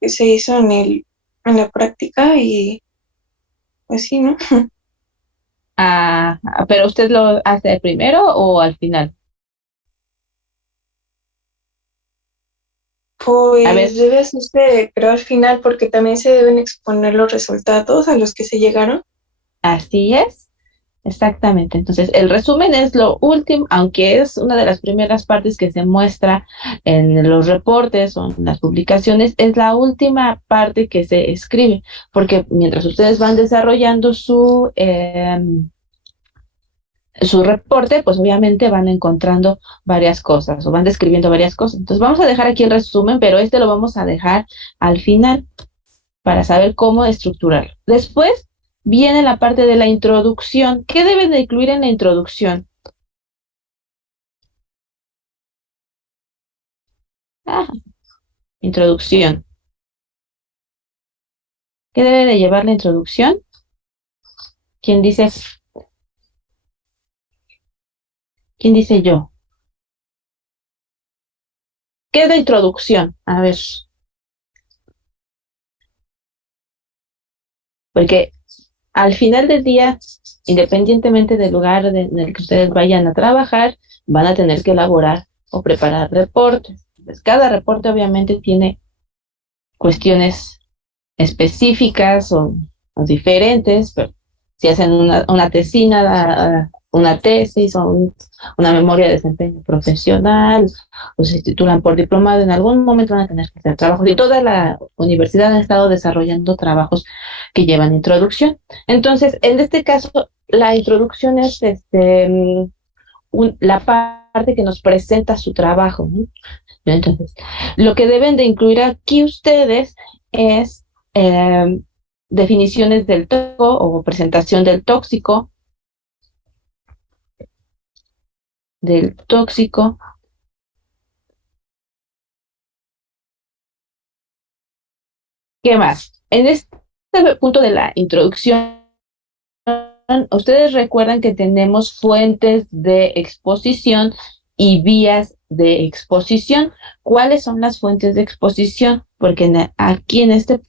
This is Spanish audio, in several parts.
que se hizo en la práctica y pues sí, ¿no? Pero ¿usted lo hace primero o al final? A ver, Pues debe hacerse, creo, al final, porque también se deben exponer los resultados a los que se llegaron. así es. Exactamente. Entonces, el resumen es lo último, aunque es una de las primeras partes que se muestra en los reportes o en las publicaciones, es la última parte que se escribe, porque mientras ustedes van desarrollando su reporte, pues obviamente van encontrando varias cosas o van describiendo varias cosas. Entonces, vamos a dejar aquí el resumen, pero este lo vamos a dejar al final para saber cómo estructurarlo. Después viene la parte de la introducción. ¿Qué debe de incluir en la introducción? Ah, introducción. ¿Qué debe de llevar la introducción? ¿Quién dice, quién dice yo? ¿Qué es la introducción? A ver, porque al final del día, independientemente del lugar en el que ustedes vayan a trabajar, van a tener que elaborar o preparar reportes. Pues cada reporte obviamente tiene cuestiones específicas o diferentes, pero si hacen una tesina, una tesis o una memoria de desempeño profesional, o si se titulan por diplomado, en algún momento van a tener que hacer trabajos. Y toda la universidad ha estado desarrollando trabajos que llevan introducción. Entonces, en este caso, la introducción es la parte que nos presenta su trabajo, ¿no? Entonces, lo que deben de incluir aquí ustedes es eh, definiciones del tóxico o presentación del tóxico. ¿Qué más? En este punto de la introducción, ustedes recuerdan que tenemos fuentes de exposición y vías de exposición. ¿Cuáles son las fuentes de exposición? Porque aquí en este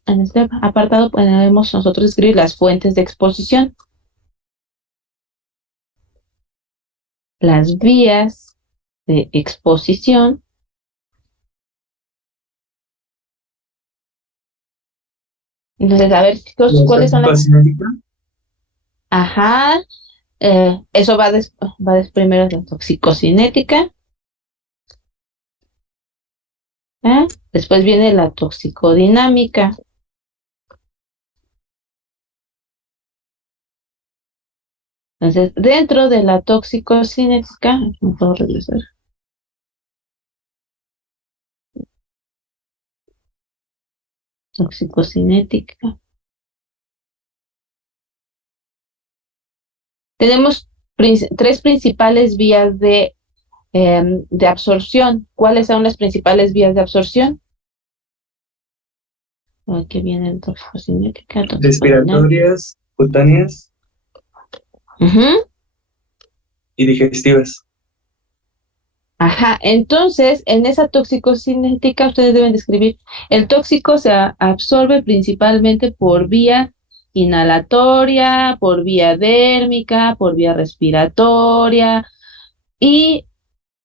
apartado podemos nosotros escribir las fuentes de exposición, las vías de exposición. Entonces, a ver, chicos, La ¿cuáles son las? toxicocinética. Ajá, eso va primero de toxicocinética, ¿eh? Después viene la toxicodinámica. Entonces, dentro de la toxicocinética, no puedo regresar, toxicocinética. Tenemos tres principales vías de absorción. ¿Cuáles son las principales vías de absorción? Aquí viene toxicocinética, toxicodinámica. Respiratorias, cutáneas Ujú. y digestivas. Ajá, entonces en esa toxicocinética ustedes deben describir, el tóxico se absorbe principalmente por vía inhalatoria, por vía dérmica, por vía respiratoria y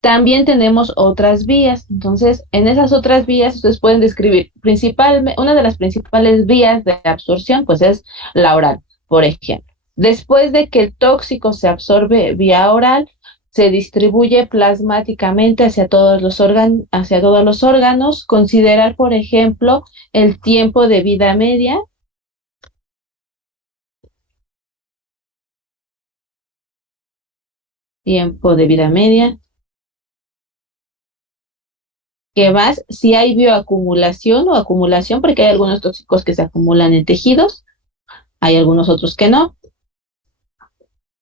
también tenemos otras vías. Entonces, en esas otras vías ustedes pueden describir principalmente, una de las principales vías de absorción pues es la oral, por ejemplo. Después de que el tóxico se absorbe vía oral, se distribuye plasmáticamente hacia todos los órganos. Considerar, por ejemplo, el tiempo de vida media. Tiempo de vida media. ¿Qué más? Si hay bioacumulación o acumulación, porque hay algunos tóxicos que se acumulan en tejidos, hay algunos otros que no.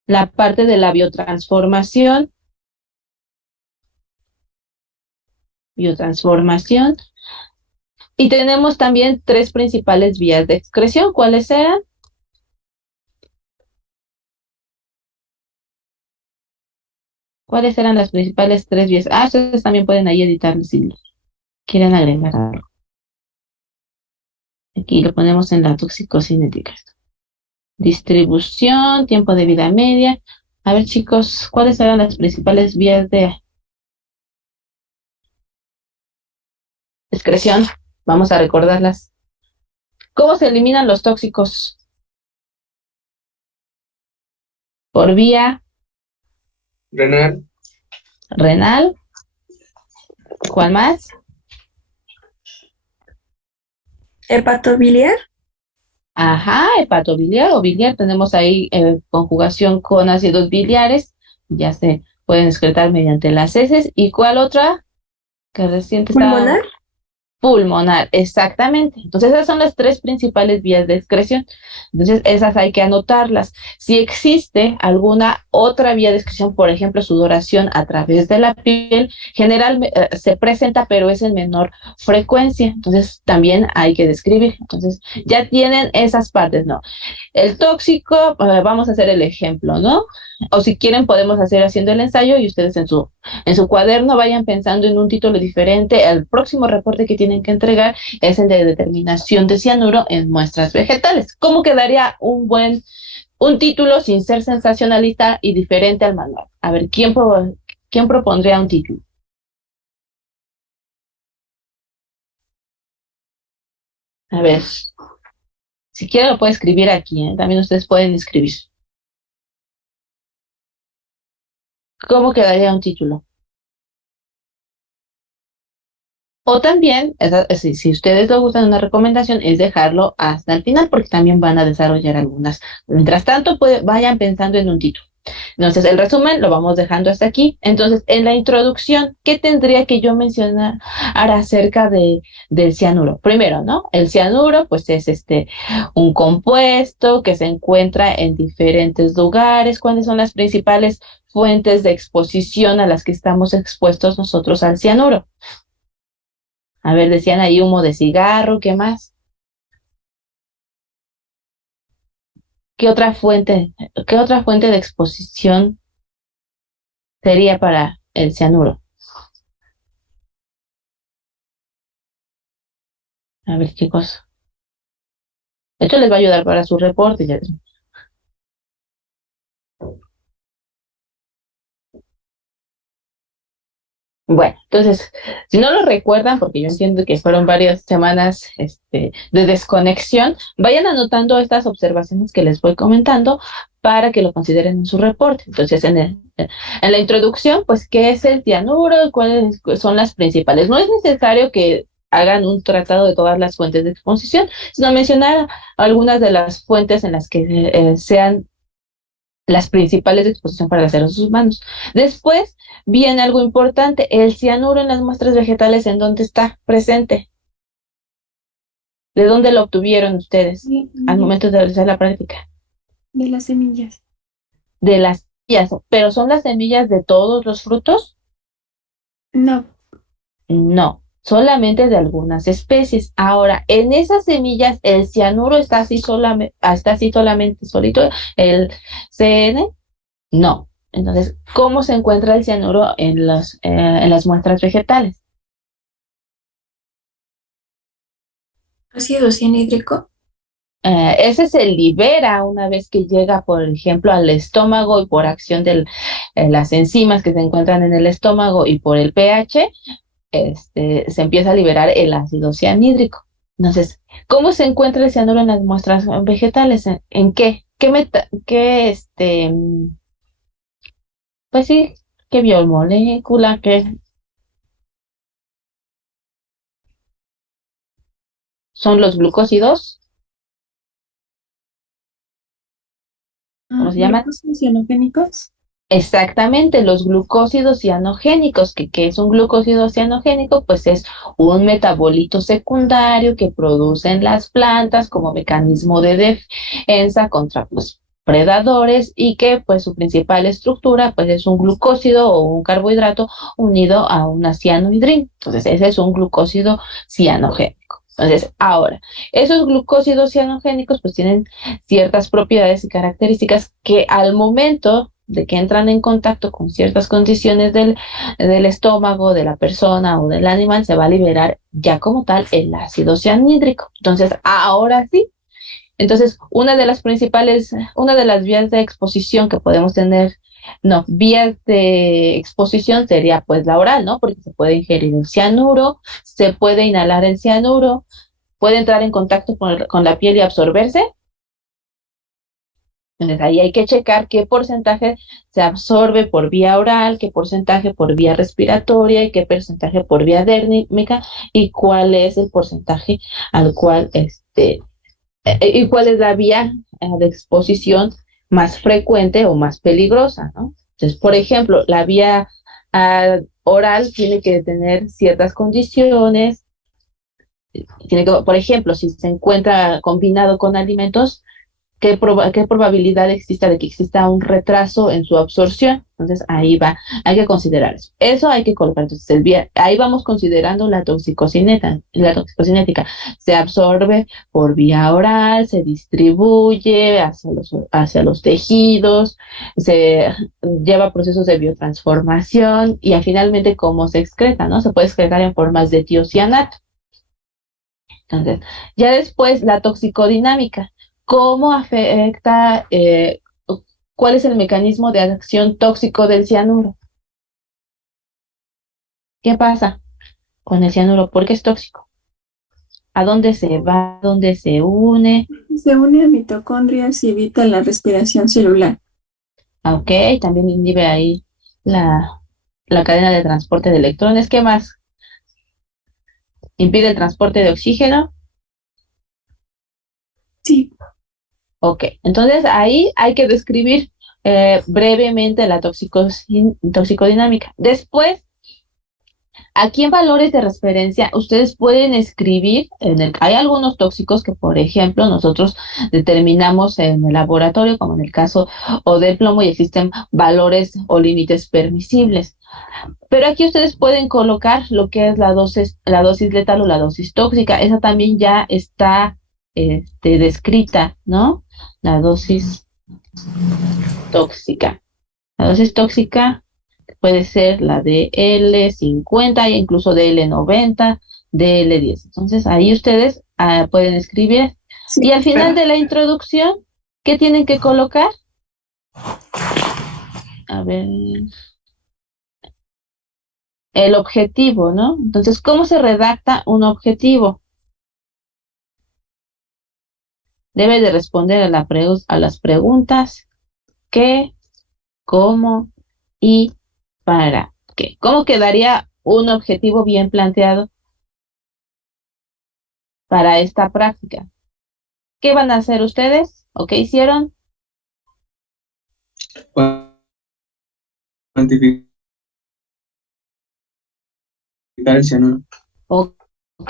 La parte de la biotransformación. Y tenemos también tres principales vías de excreción. ¿Cuáles eran? ¿Cuáles eran las principales tres vías? Ustedes también pueden ahí editarlo si quieren agregar algo. Aquí lo ponemos en la toxicocinética. Distribución, tiempo de vida media. A ver, chicos, ¿cuáles eran las principales vías de excreción? Vamos a recordarlas. ¿Cómo se eliminan los tóxicos? Por vía Renal, renal. ¿Cuál más? Hepatobiliar. Ajá, hepatobiliar o biliar. Tenemos ahí conjugación con ácidos biliares. Ya se pueden excretar mediante las heces. ¿Y cuál otra? Que reciente estaba. Pulmonar. Pulmonar, exactamente. Entonces, esas son las tres principales vías de excreción. Entonces, esas hay que anotarlas. Si existe alguna otra vía de excreción, por ejemplo, sudoración a través de la piel, generalmente se presenta, pero es en menor frecuencia. Entonces, también hay que describir. Entonces, ya tienen esas partes, ¿no? El tóxico, vamos a hacer el ejemplo, ¿no? O si quieren, podemos hacer haciendo el ensayo y ustedes en su cuaderno vayan pensando en un título diferente. El próximo reporte que tienen que entregar es el de determinación de cianuro en muestras vegetales. ¿Cómo quedaría un título sin ser sensacionalista y diferente al manual? A ver, ¿quién propondría un título? A ver, si quieren lo pueden escribir aquí, ¿eh? También ustedes pueden escribir. ¿Cómo quedaría un título? O también, si ustedes lo gustan, una recomendación es dejarlo hasta el final, porque también van a desarrollar algunas. Mientras tanto, vayan pensando en un título. Entonces, el resumen lo vamos dejando hasta aquí. Entonces, en la introducción, ¿qué tendría que yo mencionar acerca del cianuro? Primero, ¿no? El cianuro, pues es un compuesto que se encuentra en diferentes lugares. ¿Cuáles son las principales fuentes de exposición a las que estamos expuestos nosotros al cianuro? A ver, decían ahí humo de cigarro, ¿qué más? ¿Qué otra fuente, qué otra fuente de exposición sería para el cianuro? A ver, chicos. Esto les va a ayudar para su reporte. Bueno, entonces, si no lo recuerdan, porque yo entiendo que fueron varias semanas de desconexión, vayan anotando estas observaciones que les voy comentando para que lo consideren en su reporte. Entonces, en la introducción, pues, ¿qué es el cianuro? ¿Cuáles son las principales? No es necesario que hagan un tratado de todas las fuentes de exposición, sino mencionar algunas de las fuentes en las que sean las principales de exposición para los seres humanos. Después viene algo importante, el cianuro en las muestras vegetales, ¿en dónde está presente? ¿De dónde lo obtuvieron ustedes al momento de realizar la práctica? De las semillas. De las semillas, pero ¿son las semillas de todos los frutos? No. No, solamente de algunas especies. Ahora, en esas semillas el cianuro está así solamente solito, el CN, no. Entonces, ¿cómo se encuentra el cianuro en las muestras vegetales? Ácido cianhídrico. Ese se libera una vez que llega, por ejemplo, al estómago y por acción de las enzimas que se encuentran en el estómago y por el pH, se empieza a liberar el ácido cianhídrico. Entonces, ¿cómo se encuentra el cianuro en las muestras vegetales? ¿En qué? Pues sí, ¿qué biomolécula? ¿Qué son los glucósidos? ¿Cómo se llaman? Glucósidos cianogénicos. Exactamente, los glucósidos cianogénicos, que es un glucósido cianogénico, pues es un metabolito secundario que producen las plantas como mecanismo de defensa contra pues, predadores y que pues su principal estructura pues es un glucósido o un carbohidrato unido a una cianohidrina. Entonces ese es un glucósido cianogénico. Entonces, ahora, esos glucósidos cianogénicos pues tienen ciertas propiedades y características que al momento de que entran en contacto con ciertas condiciones del estómago, de la persona o del animal, se va a liberar ya como tal el ácido cianhídrico. Entonces, ahora sí. Entonces, una de las vías de exposición que podemos tener, no, vías de exposición sería pues la oral, ¿no? Porque se puede ingerir el cianuro, se puede inhalar el cianuro, puede entrar en contacto con la piel y absorberse. Entonces ahí hay que checar qué porcentaje se absorbe por vía oral, qué porcentaje por vía respiratoria y qué porcentaje por vía dérmica y cuál es el porcentaje al cual y cuál es la vía de exposición más frecuente o más peligrosa, ¿no? Entonces, por ejemplo, la vía oral tiene que tener ciertas condiciones, por ejemplo, si se encuentra combinado con alimentos, qué probabilidad exista de que exista un retraso en su absorción. Entonces, ahí va, hay que considerar eso. Eso hay que colocar. Entonces, ahí vamos considerando la toxicocinética. Se absorbe por vía oral, se distribuye hacia los tejidos, se lleva procesos de biotransformación y finalmente cómo se excreta, ¿no? Se puede excretar en formas de tiocianato. Entonces, ya después la toxicodinámica. ¿Cómo afecta, cuál es el mecanismo de acción tóxico del cianuro? ¿Qué pasa con el cianuro? ¿Por qué es tóxico? ¿A dónde se va? ¿A dónde se une? Se une a mitocondrias y evita la respiración celular. Ok, también inhibe ahí la cadena de transporte de electrones. ¿Qué más? ¿Impide el transporte de oxígeno? Sí. Ok, entonces ahí hay que describir brevemente la toxicodinámica. Después, aquí en valores de referencia, ustedes pueden escribir, hay algunos tóxicos que, por ejemplo, nosotros determinamos en el laboratorio, como en el caso o del plomo, y existen valores o límites permisibles. Pero aquí ustedes pueden colocar lo que es la dosis letal o la dosis tóxica. Esa también ya está descrita, ¿no? La dosis tóxica. La dosis tóxica puede ser la de L50 e incluso de L90, de L10. Entonces ahí ustedes pueden escribir. Sí, Y al final pero de la introducción, ¿qué tienen que colocar? A ver, el objetivo, ¿no? Entonces, ¿cómo se redacta un objetivo? Debe de responder a las preguntas qué, cómo y para qué. ¿Cómo quedaría un objetivo bien planteado para esta práctica? ¿Qué van a hacer ustedes? ¿O qué hicieron? Cuantificar el cianuro. Ok,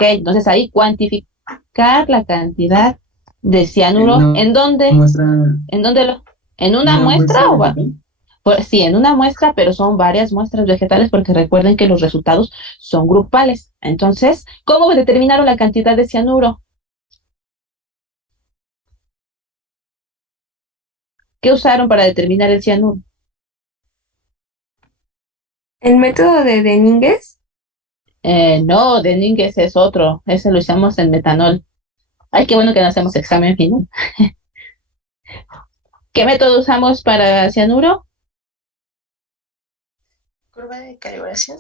entonces ahí cuantificar la cantidad de En cianuro. una ¿En dónde? muestra, ¿En dónde ¿En en una una muestra muestra o va? vegetal. Pues sí, en una muestra, pero son varias muestras vegetales porque recuerden que los resultados son grupales. Entonces, ¿cómo determinaron la cantidad de cianuro? ¿Qué usaron para determinar el cianuro? El método de Denninges, No, de Ningues es otro. Ese lo usamos en metanol. Ay, qué bueno que no hacemos examen final. ¿Qué método usamos para cianuro? curva de calibración.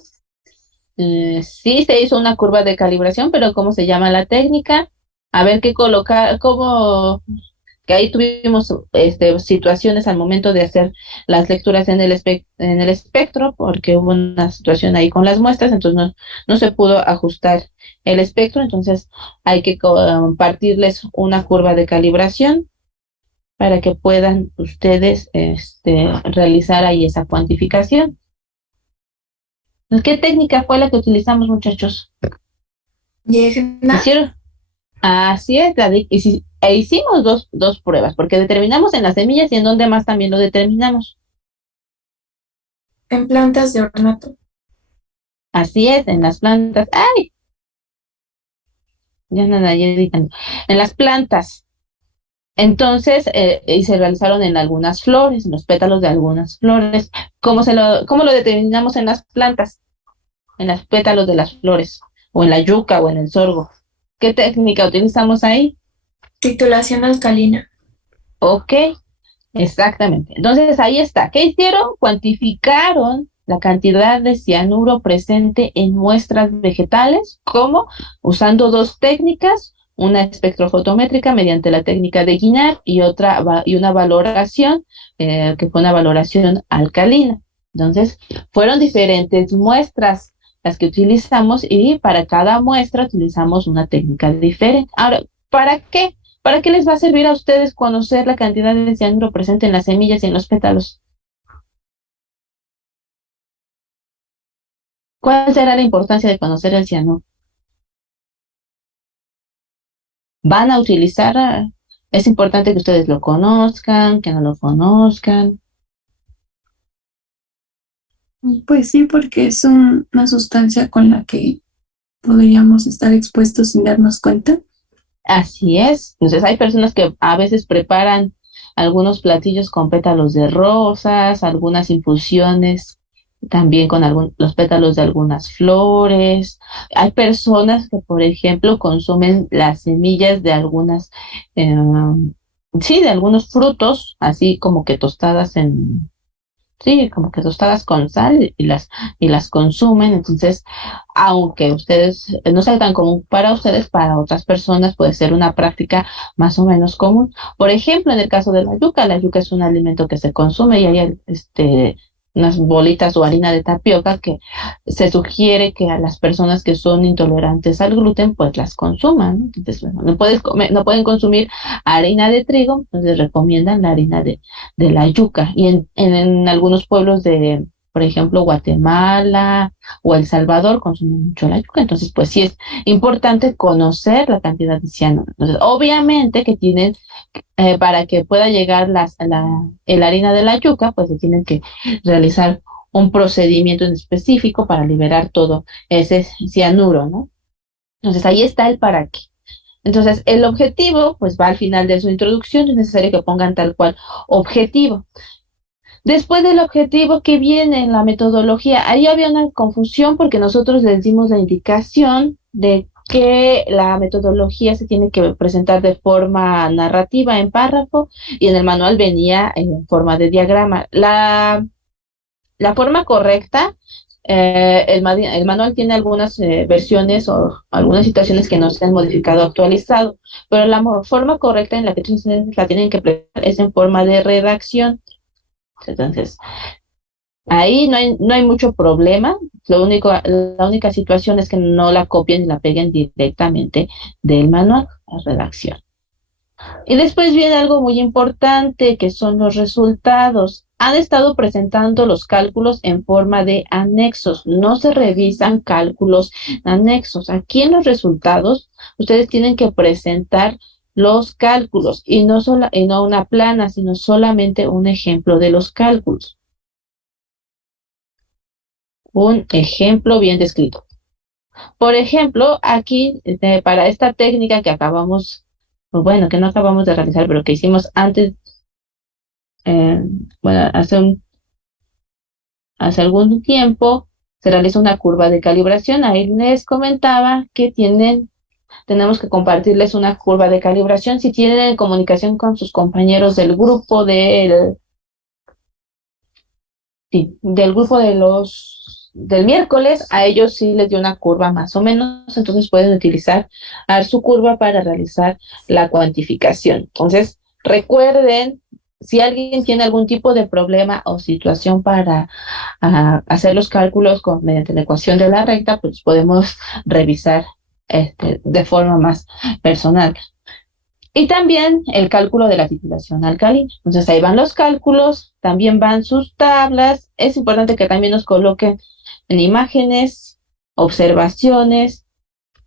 Sí, se hizo una curva de calibración, pero ¿cómo se llama la técnica? A ver qué colocar, cómo, que ahí tuvimos situaciones al momento de hacer las lecturas en el espectro, porque hubo una situación ahí con las muestras, entonces no se pudo ajustar el espectro, entonces hay que compartirles una curva de calibración para que puedan ustedes realizar ahí esa cuantificación. ¿Qué técnica fue la que utilizamos, muchachos? Yegna. ¿Hicieron? Así es, hicimos dos pruebas, porque determinamos en las semillas y en donde más también lo determinamos. En plantas de ornato. Así es, en las plantas. ¡Ay! Ya nada, ya editando. En las plantas. Entonces, y se realizaron en algunas flores, en los pétalos de algunas flores. ¿Cómo lo determinamos en las plantas? En los pétalos de las flores, o en la yuca, o en el sorgo. ¿Qué técnica utilizamos ahí? Titulación alcalina. Ok, exactamente. Entonces, ahí está. ¿Qué hicieron? Cuantificaron la cantidad de cianuro presente en muestras vegetales, como usando dos técnicas, una espectrofotométrica mediante la técnica de Guignard y una valoración, que fue una valoración alcalina. Entonces, fueron diferentes muestras las que utilizamos y para cada muestra utilizamos una técnica diferente. Ahora, ¿para qué? ¿Para qué les va a servir a ustedes conocer la cantidad de cianuro presente en las semillas y en los pétalos? ¿Cuál será la importancia de conocer el cianuro? ¿Van a utilizar? Es importante que ustedes lo conozcan, que no lo conozcan. Pues sí, porque es una sustancia con la que podríamos estar expuestos sin darnos cuenta. Así es. Entonces hay personas que a veces preparan algunos platillos con pétalos de rosas, algunas infusiones también con los pétalos de algunas flores. Hay personas que, por ejemplo, consumen las semillas de eh, sí, de algunos frutos, así como que tostadas sí, como que tostadas con sal y las consumen. Entonces, aunque ustedes no sea tan común para ustedes, para otras personas puede ser una práctica más o menos común. Por ejemplo, en el caso de la yuca es un alimento que se consume y hay unas bolitas o harina de tapioca que se sugiere que a las personas que son intolerantes al gluten pues las consuman, ¿no? Entonces, bueno, no pueden consumir harina de trigo, entonces recomiendan la harina de la yuca. Y en algunos pueblos de, por ejemplo, Guatemala o El Salvador consumen mucho la yuca. Entonces, pues sí es importante conocer la cantidad de cianuro. Entonces, obviamente que tienen, para que pueda llegar la harina de la yuca, pues se tienen que realizar un procedimiento en específico para liberar todo ese cianuro, ¿no? Entonces, ahí está el para qué. Entonces, el objetivo, pues va al final de su introducción, es necesario que pongan tal cual objetivo. Después del objetivo, ¿qué viene en la metodología? Ahí había una confusión porque nosotros les dimos la indicación de que la metodología se tiene que presentar de forma narrativa en párrafo y en el manual venía en forma de diagrama. La forma correcta, el manual tiene algunas versiones o algunas situaciones que no se han modificado o actualizado, pero la forma correcta en la que ustedes la tienen que presentar es en forma de redacción. Entonces, ahí no hay mucho problema. La única situación es que no la copien y la peguen directamente del manual, la redacción. Y después viene algo muy importante, que son los resultados. Han estado presentando los cálculos en forma de anexos. No se revisan cálculos anexos. Aquí en los resultados, ustedes tienen que presentar los cálculos y no una plana, sino solamente un ejemplo de los cálculos. Un ejemplo bien descrito. Por ejemplo, aquí, para esta técnica que acabamos, bueno, que no acabamos de realizar, pero que hicimos antes, eh, bueno, hace algún tiempo, se realizó una curva de calibración. Ahí les comentaba que tenemos que compartirles una curva de calibración. Si tienen comunicación con sus compañeros del grupo sí, del grupo del miércoles, a ellos sí les dio una curva más o menos, entonces pueden utilizar su curva para realizar la cuantificación. Entonces, recuerden, si alguien tiene algún tipo de problema o situación para hacer los cálculos mediante la ecuación de la recta, pues podemos revisar de forma más personal. Y también el cálculo de la titulación alcalina. Entonces ahí van los cálculos, también van sus tablas. Es importante que también nos coloquen en imágenes, observaciones.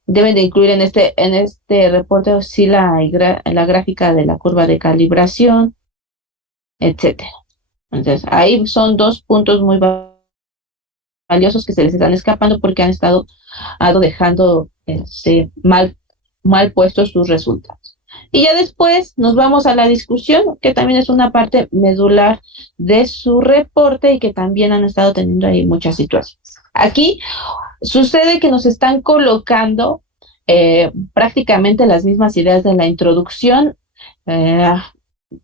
Deben de incluir en este reporte sí la gráfica de la curva de calibración, etcétera. Entonces ahí son dos puntos muy valiosos que se les están escapando porque han estado dejando mal puestos sus resultados. Y ya después nos vamos a la discusión, que también es una parte medular de su reporte y que también han estado teniendo ahí muchas situaciones. Aquí sucede que nos están colocando prácticamente las mismas ideas de la introducción, eh,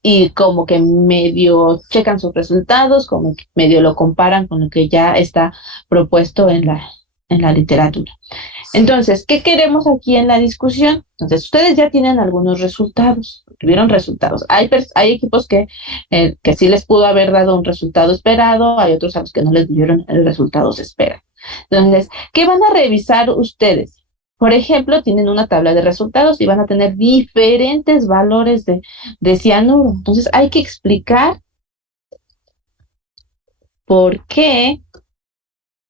y como que medio checan sus resultados, como que medio lo comparan con lo que ya está propuesto en la literatura. Entonces, ¿qué queremos aquí en la discusión? Entonces, ustedes ya tienen algunos resultados, tuvieron resultados. Hay equipos que sí les pudo haber dado un resultado esperado, hay otros a los que no les dieron el resultado se espera. Entonces, ¿qué van a revisar ustedes? Por ejemplo, tienen una tabla de resultados y van a tener diferentes valores de cianuro. Entonces, hay que explicar por qué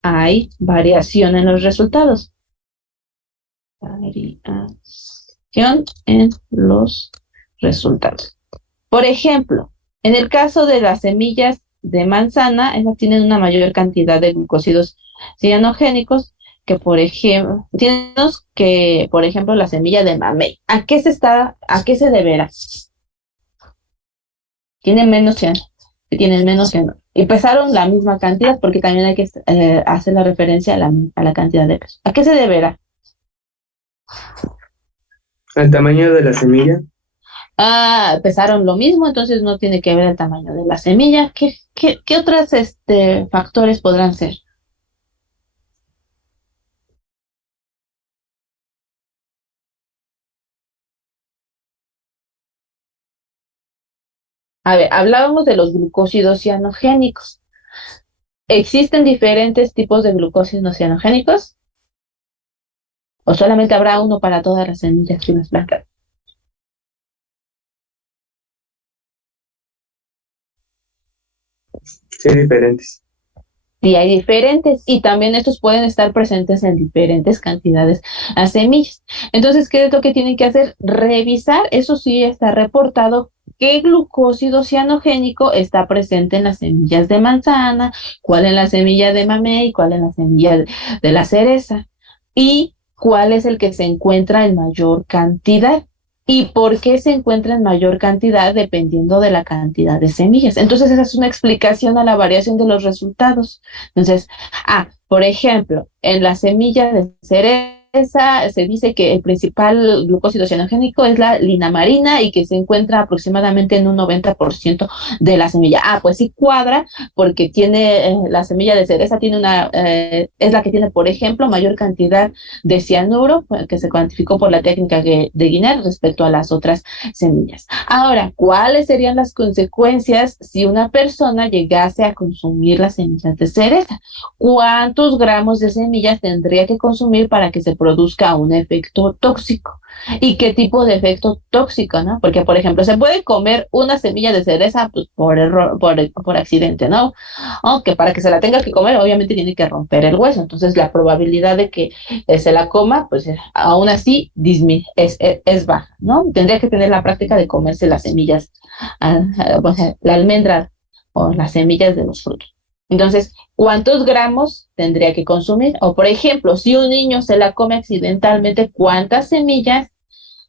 hay variación en los resultados. Variación en los resultados. Por ejemplo, en el caso de las semillas de manzana, esas tienen una mayor cantidad de glucósidos cianogénicos que, por ejemplo, la semilla de mamey. ¿A qué se deberá? Tienen menos cianuro. Y pesaron la misma cantidad porque también hay que hacer la referencia a la cantidad de peso. ¿A qué se deberá? ¿Al tamaño de la semilla? Pesaron lo mismo, entonces no tiene que ver el tamaño de la semilla. ¿Qué otros factores podrán ser? A ver, hablábamos de los glucósidos cianogénicos. ¿Existen diferentes tipos de glucósidos cianogénicos? ¿O solamente habrá uno para todas las semillas finas blancas? Sí, diferentes. Sí, hay diferentes y también estos pueden estar presentes en diferentes cantidades a semillas. Entonces, ¿qué es lo que tienen que hacer? Revisar, eso sí está reportado, qué glucósido cianogénico está presente en las semillas de manzana, cuál en la semilla de mamey, cuál en la semilla de la cereza y cuál es el que se encuentra en mayor cantidad. ¿Y por qué se encuentra en mayor cantidad dependiendo de la cantidad de semillas? Entonces, esa es una explicación a la variación de los resultados. Entonces, por ejemplo, en la semilla de cereza se dice que el principal glucósido cianogénico es la linamarina y que se encuentra aproximadamente en un 90% de la semilla. Pues sí cuadra porque tiene la semilla de cereza es la que tiene, por ejemplo, mayor cantidad de cianuro que se cuantificó por la técnica de Guinness respecto a las otras semillas. Ahora, ¿cuáles serían las consecuencias si una persona llegase a consumir las semillas de cereza? ¿Cuántos gramos de semillas tendría que consumir para que se produzca un efecto tóxico? ¿Y qué tipo de efecto tóxico, no? Porque, por ejemplo, se puede comer una semilla de cereza pues, por error, por accidente, ¿no? Aunque para que se la tenga que comer, obviamente tiene que romper el hueso. Entonces, la probabilidad de que se la coma, pues aún así es baja, ¿no? Tendría que tener la práctica de comerse las semillas, la almendra o las semillas de los frutos. Entonces, ¿cuántos gramos tendría que consumir? O, por ejemplo, si un niño se la come accidentalmente, ¿cuántas semillas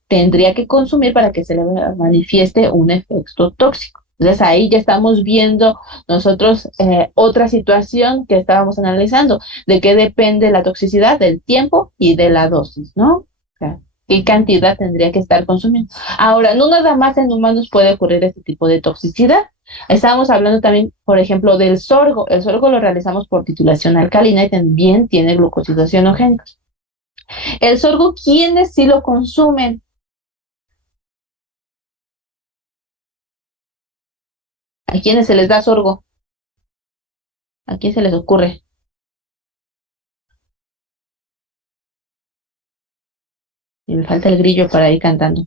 tendría que consumir para que se le manifieste un efecto tóxico? Entonces, ahí ya estamos viendo nosotros otra situación que estábamos analizando, de qué depende la toxicidad del tiempo y de la dosis, ¿no? O sea, ¿qué cantidad tendría que estar consumiendo? Ahora, no nada más en humanos puede ocurrir este tipo de toxicidad. Estábamos hablando también, por ejemplo, del sorgo. El sorgo lo realizamos por titulación alcalina y también tiene glucósidos cianogénicos. El sorgo, ¿quiénes sí lo consumen? ¿A quiénes se les da sorgo? ¿A quién se les ocurre? Y me falta el grillo para ir cantando.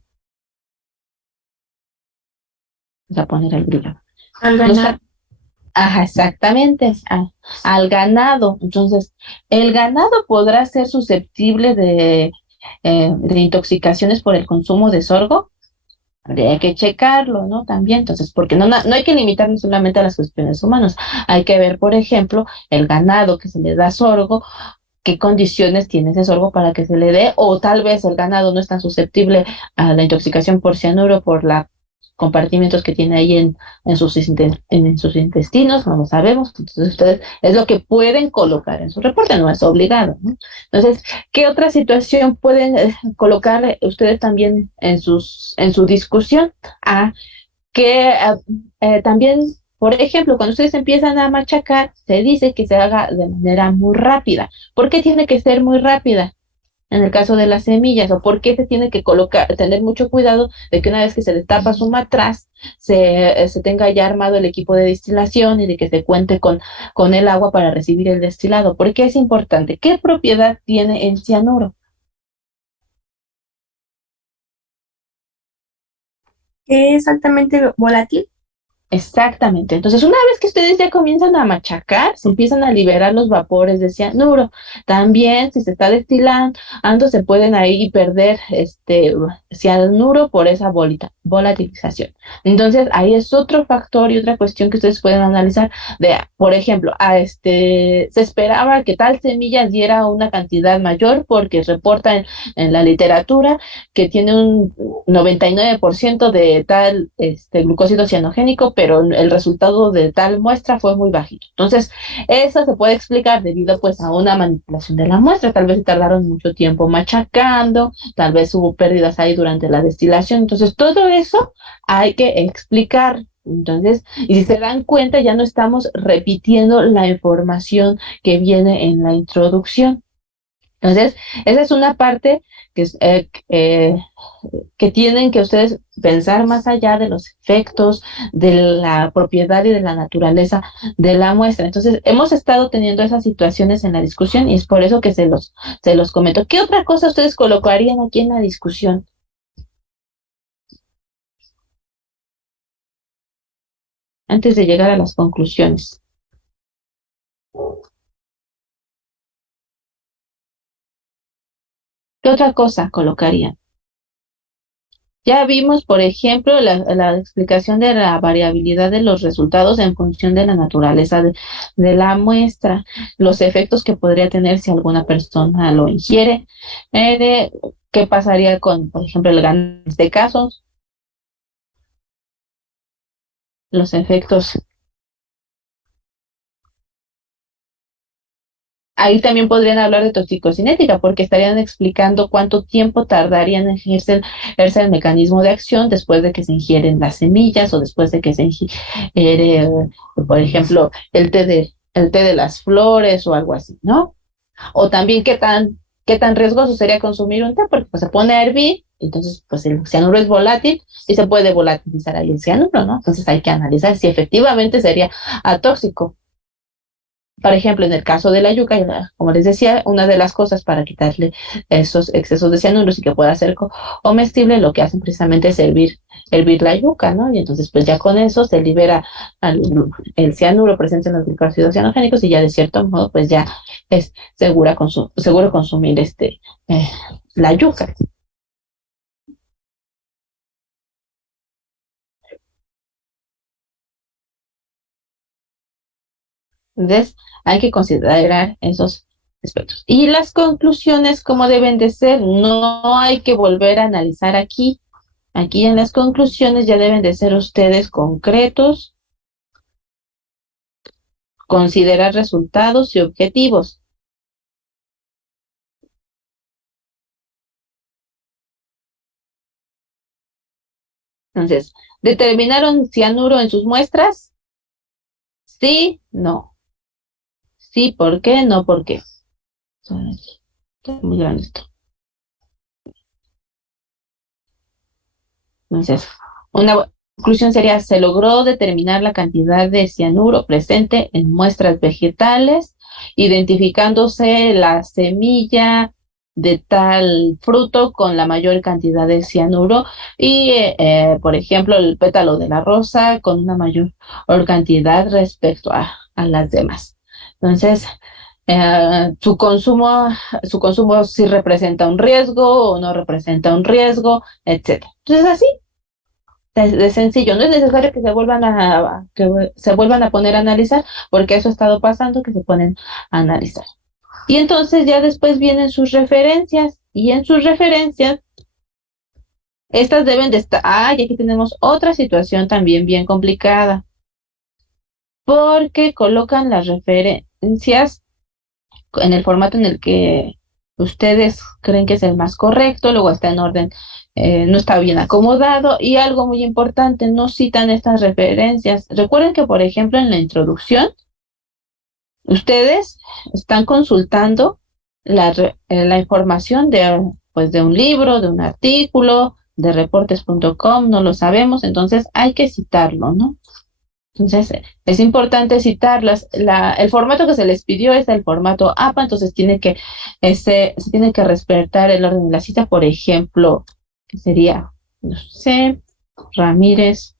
Vamos a poner el grillo. Al ganado. Exactamente, al ganado. Entonces, el ganado podrá ser susceptible de intoxicaciones por el consumo de sorgo. Habría que checarlo, ¿no? También, entonces, porque no hay que limitarnos solamente a las cuestiones humanas. Hay que ver, por ejemplo, el ganado que se le da sorgo, qué condiciones tiene ese sorgo para que se le dé, o tal vez el ganado no es tan susceptible a la intoxicación por cianuro por la compartimentos que tiene ahí en sus intestinos, no lo sabemos. Entonces ustedes es lo que pueden colocar en su reporte, no es obligado, ¿no? Entonces, ¿qué otra situación pueden colocar ustedes también en su discusión? Ah, que también, por ejemplo, cuando ustedes empiezan a machacar, se dice que se haga de manera muy rápida. ¿Por qué tiene que ser muy rápida? En el caso de las semillas, o por qué se tiene que colocar, tener mucho cuidado de que una vez que se destapa su matraz, se tenga ya armado el equipo de destilación y de que se cuente con el agua para recibir el destilado. ¿Por qué es importante? ¿Qué propiedad tiene el cianuro? ¿Qué exactamente volátil? Exactamente. Entonces, una vez que ustedes ya comienzan a machacar, se empiezan a liberar los vapores de cianuro. También, si se está destilando, se pueden ahí perder cianuro por esa volatilización. Entonces, ahí es otro factor y otra cuestión que ustedes pueden analizar. Por ejemplo, se esperaba que tal semilla diera una cantidad mayor porque reporta en la literatura que tiene un 99% de tal glucósido cianogénico, pero el resultado de tal muestra fue muy bajito. Entonces, eso se puede explicar debido pues a una manipulación de la muestra. Tal vez se tardaron mucho tiempo machacando, tal vez hubo pérdidas ahí durante la destilación. Entonces, todo eso hay que explicar. Entonces, y si se dan cuenta, ya no estamos repitiendo la información que viene en la introducción. Entonces, esa es una parte que tienen que ustedes pensar más allá de los efectos, de la propiedad y de la naturaleza de la muestra. Entonces, hemos estado teniendo esas situaciones en la discusión y es por eso que se los comento. ¿Qué otra cosa ustedes colocarían aquí en la discusión? Antes de llegar a las conclusiones. ¿Qué otra cosa colocarían? Ya vimos, por ejemplo, la explicación de la variabilidad de los resultados en función de la naturaleza de la muestra, los efectos que podría tener si alguna persona lo ingiere, qué pasaría con, por ejemplo, el ganado en este caso, los efectos. Ahí también podrían hablar de toxicocinética, porque estarían explicando cuánto tiempo tardaría en ejercerse el mecanismo de acción después de que se ingieren las semillas o después de que se ingiere, por ejemplo, el té de las flores o algo así, ¿no? O también qué tan riesgoso sería consumir un té, porque pues, se pone a hervir, entonces pues el cianuro es volátil y se puede volatilizar ahí el cianuro, ¿no? Entonces hay que analizar si efectivamente sería atóxico. Por ejemplo, en el caso de la yuca, como les decía, una de las cosas para quitarle esos excesos de cianuros y que pueda ser comestible, lo que hacen precisamente es hervir la yuca, ¿no? Y entonces, pues ya con eso se libera el cianuro presente en los glucósidos cianogénicos y ya de cierto modo, pues ya es seguro consumir la yuca. Entonces, hay que considerar esos aspectos. Y las conclusiones, ¿cómo deben de ser? No hay que volver a analizar aquí. Aquí en las conclusiones ya deben de ser ustedes concretos, considerar resultados y objetivos. Entonces, ¿determinaron cianuro en sus muestras? Sí, no. Sí, ¿por qué? No, ¿por qué? Está muy grande esto. Entonces, una conclusión sería, se logró determinar la cantidad de cianuro presente en muestras vegetales, identificándose la semilla de tal fruto con la mayor cantidad de cianuro y, por ejemplo, el pétalo de la rosa con una mayor cantidad respecto a las demás. Entonces, su consumo sí representa un riesgo o no representa un riesgo, etcétera. Entonces, así de sencillo, no es necesario que se vuelvan a poner a analizar, porque eso ha estado pasando, que se ponen a analizar. Y entonces ya después vienen sus referencias, y en sus referencias, estas deben de estar, y aquí tenemos otra situación también bien complicada, porque colocan las referencias en el formato en el que ustedes creen que es el más correcto, luego está en orden, no está bien acomodado, y algo muy importante, no citan estas referencias. Recuerden que, por ejemplo, en la introducción, ustedes están consultando la información pues, de un libro, de un artículo, de reportes.com, no lo sabemos, entonces hay que citarlo, ¿no? Entonces, es importante citarlas. El formato que se les pidió es el formato APA, entonces se tiene que respetar el orden de la cita. Por ejemplo, que sería, no sé, Ramírez,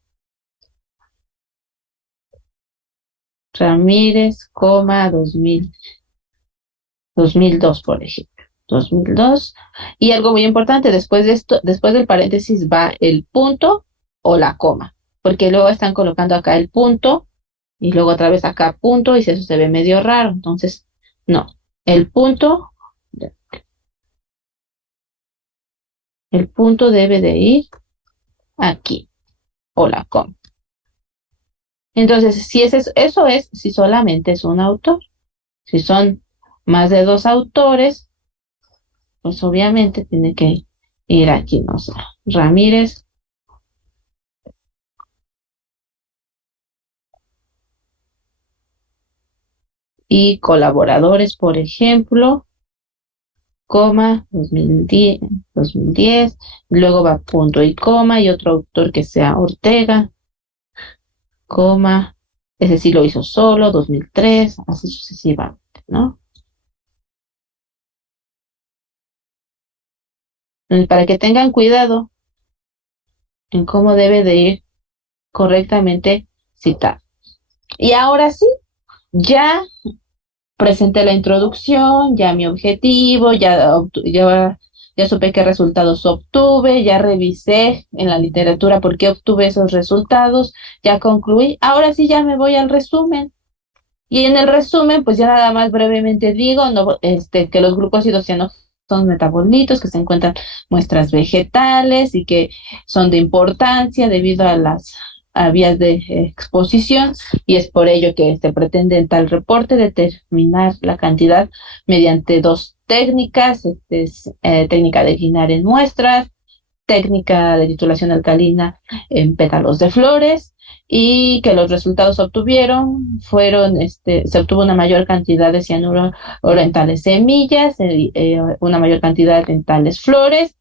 Ramírez, 2002, por ejemplo. 2002. Y algo muy importante, después de esto, después del paréntesis va el punto o la coma, porque luego están colocando acá el punto y luego otra vez acá punto y eso se ve medio raro. Entonces, no, el punto, el punto debe de ir aquí o la coma. Entonces, si eso es si solamente es un autor. Si son más de dos autores, pues obviamente tiene que ir aquí, no sé, Ramírez y colaboradores, por ejemplo, coma, 2010, luego va punto y coma, y otro autor que sea Ortega, coma, ese sí lo hizo solo, 2003, así sucesivamente, ¿no? Para que tengan cuidado en cómo debe de ir correctamente citar. Y ahora sí, ya presenté la introducción, ya mi objetivo, ya supe qué resultados obtuve, ya revisé en la literatura por qué obtuve esos resultados, ya concluí. Ahora sí ya me voy al resumen. Y en el resumen, pues ya nada más brevemente digo, no, que los glucósidos ya no son metabolitos, que se encuentran muestras vegetales y que son de importancia debido a las vías de exposición, y es por ello que se pretende en tal reporte determinar la cantidad mediante dos técnicas, técnica de Guinar en muestras, técnica de titulación alcalina en pétalos de flores, y que los resultados obtuvieron fueron, se obtuvo una mayor cantidad de cianuro en tales semillas, una mayor cantidad en tales flores,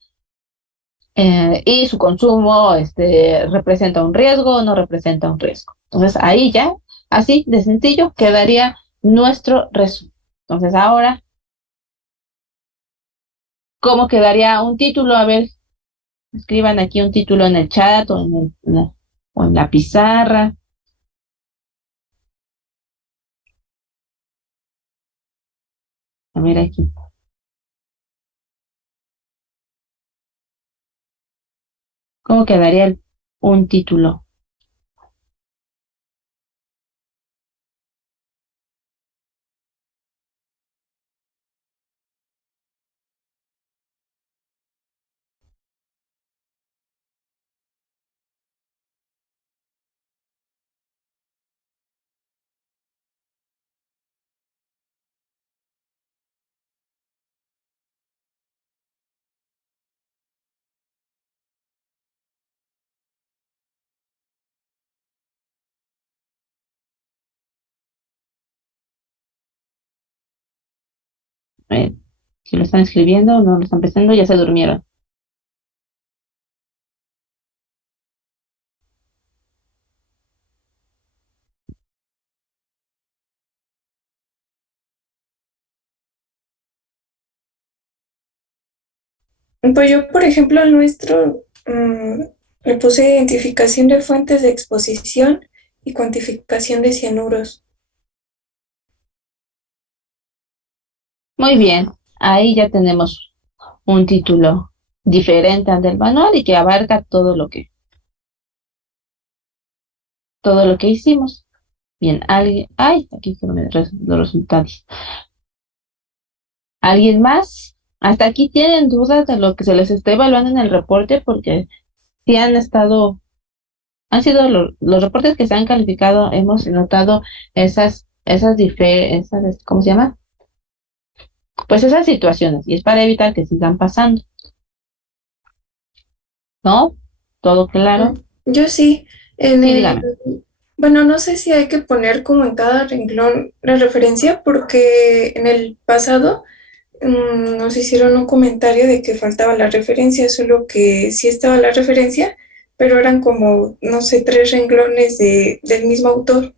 y su consumo, representa un riesgo o no representa un riesgo. Entonces ahí ya, así de sencillo, quedaría nuestro resumen. Entonces ahora, ¿cómo quedaría un título? A ver, escriban aquí un título en el chat o en la pizarra. A ver aquí. ¿Cómo quedaría un título? Si lo están escribiendo o no lo están pensando, ya se durmieron. Pues yo, por ejemplo, al nuestro le puse identificación de fuentes de exposición y cuantificación de cianuros. Muy bien, ahí ya tenemos un título diferente al del manual y que abarca todo lo que hicimos. Bien, alguien, aquí se me los resultados. ¿Alguien más? ¿Hasta aquí tienen dudas de lo que se les está evaluando en el reporte? Porque sí han sido los reportes que se han calificado, hemos notado ¿cómo se llama? Pues esas situaciones, y es para evitar que sigan pasando, ¿no? ¿Todo claro? Yo sí, en Sí, el, dígame. bueno, no sé si hay que poner como en cada renglón la referencia, porque en el pasado nos hicieron un comentario de que faltaba la referencia, solo que sí estaba la referencia, pero eran como, no sé, 3 renglones del mismo autor.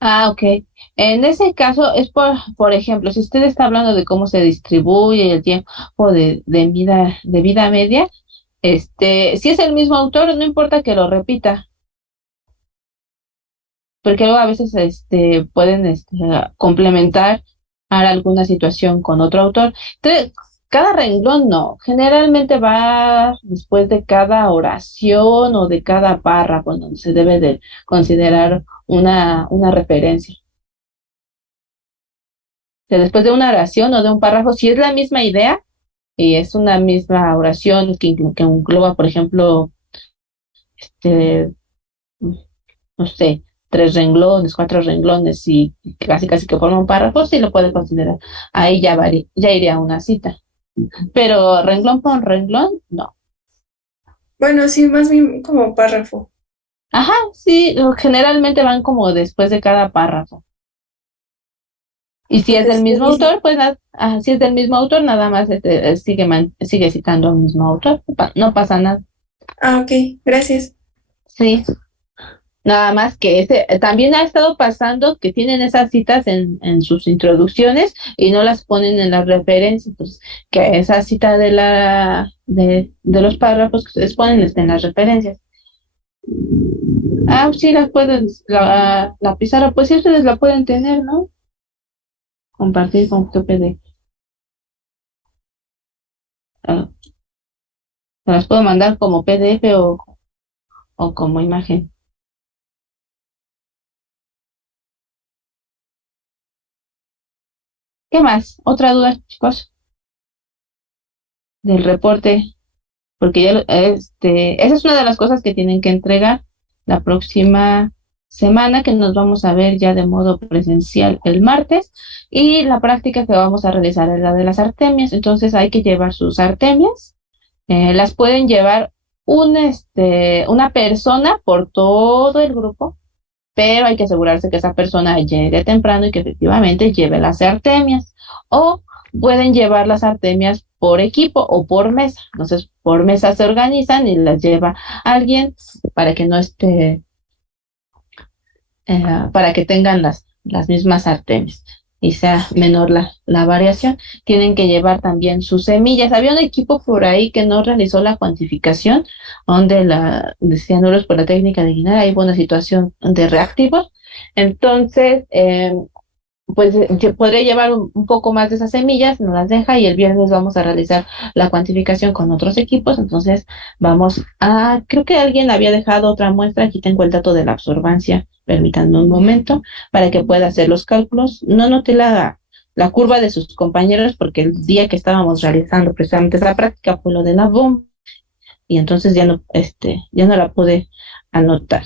Ah, ok. En ese caso es por ejemplo, si usted está hablando de cómo se distribuye el tiempo de vida media, si es el mismo autor, no importa que lo repita, porque luego a veces pueden complementar a alguna situación con otro autor. Entonces, cada renglón no, generalmente va después de cada oración o de cada párrafo, donde se debe de considerar una referencia. Sea, después de una oración o de un párrafo, si es la misma idea y es una misma oración que engloba, por ejemplo, este, no sé, 3 renglones, 4 renglones y casi casi que forma un párrafo, sí lo puede considerar. Ahí ya iría a una cita. Pero renglón por renglón, no. Bueno, sí, más bien como párrafo. Ajá, sí, generalmente van como después de cada párrafo. Y si es del Pues, mismo autor, pues si es del mismo autor, nada más sigue citando al mismo autor, no pasa nada. ok, gracias. Sí, nada más que también ha estado pasando que tienen esas citas en sus introducciones y no las ponen en las referencias, pues que esa cita de los párrafos que ustedes ponen estén en las referencias. Ah, sí, la pizarra, pues sí, ustedes la pueden tener, ¿no? Compartir con tu PDF. Ah, se las puedo mandar como PDF o como imagen. ¿Qué más? ¿Otra duda, chicos? Del reporte, porque esa es una de las cosas que tienen que entregar la próxima semana, que nos vamos a ver ya de modo presencial el martes, y la práctica que vamos a realizar es la de las artemias. Entonces hay que llevar sus artemias, las pueden llevar una persona por todo el grupo, pero hay que asegurarse que esa persona llegue temprano y que efectivamente lleve las artemias. O pueden llevar las artemias por equipo o por mesa. Entonces, por mesa se organizan y las lleva alguien para que no para que tengan las mismas artemias y sea menor la variación. Tienen que llevar también sus semillas. Había un equipo por ahí que no realizó la cuantificación, donde decían nulos por la técnica de Guinar, hay buena situación de reactivos. Entonces, pues yo podré llevar un poco más de esas semillas, no las deja y el viernes vamos a realizar la cuantificación con otros equipos. Entonces creo que alguien había dejado otra muestra, aquí tengo el dato de la absorbancia, permítanme un momento para que pueda hacer los cálculos. No noté la curva de sus compañeros porque el día que estábamos realizando precisamente esa práctica fue lo de la bomba y entonces ya no la pude anotar.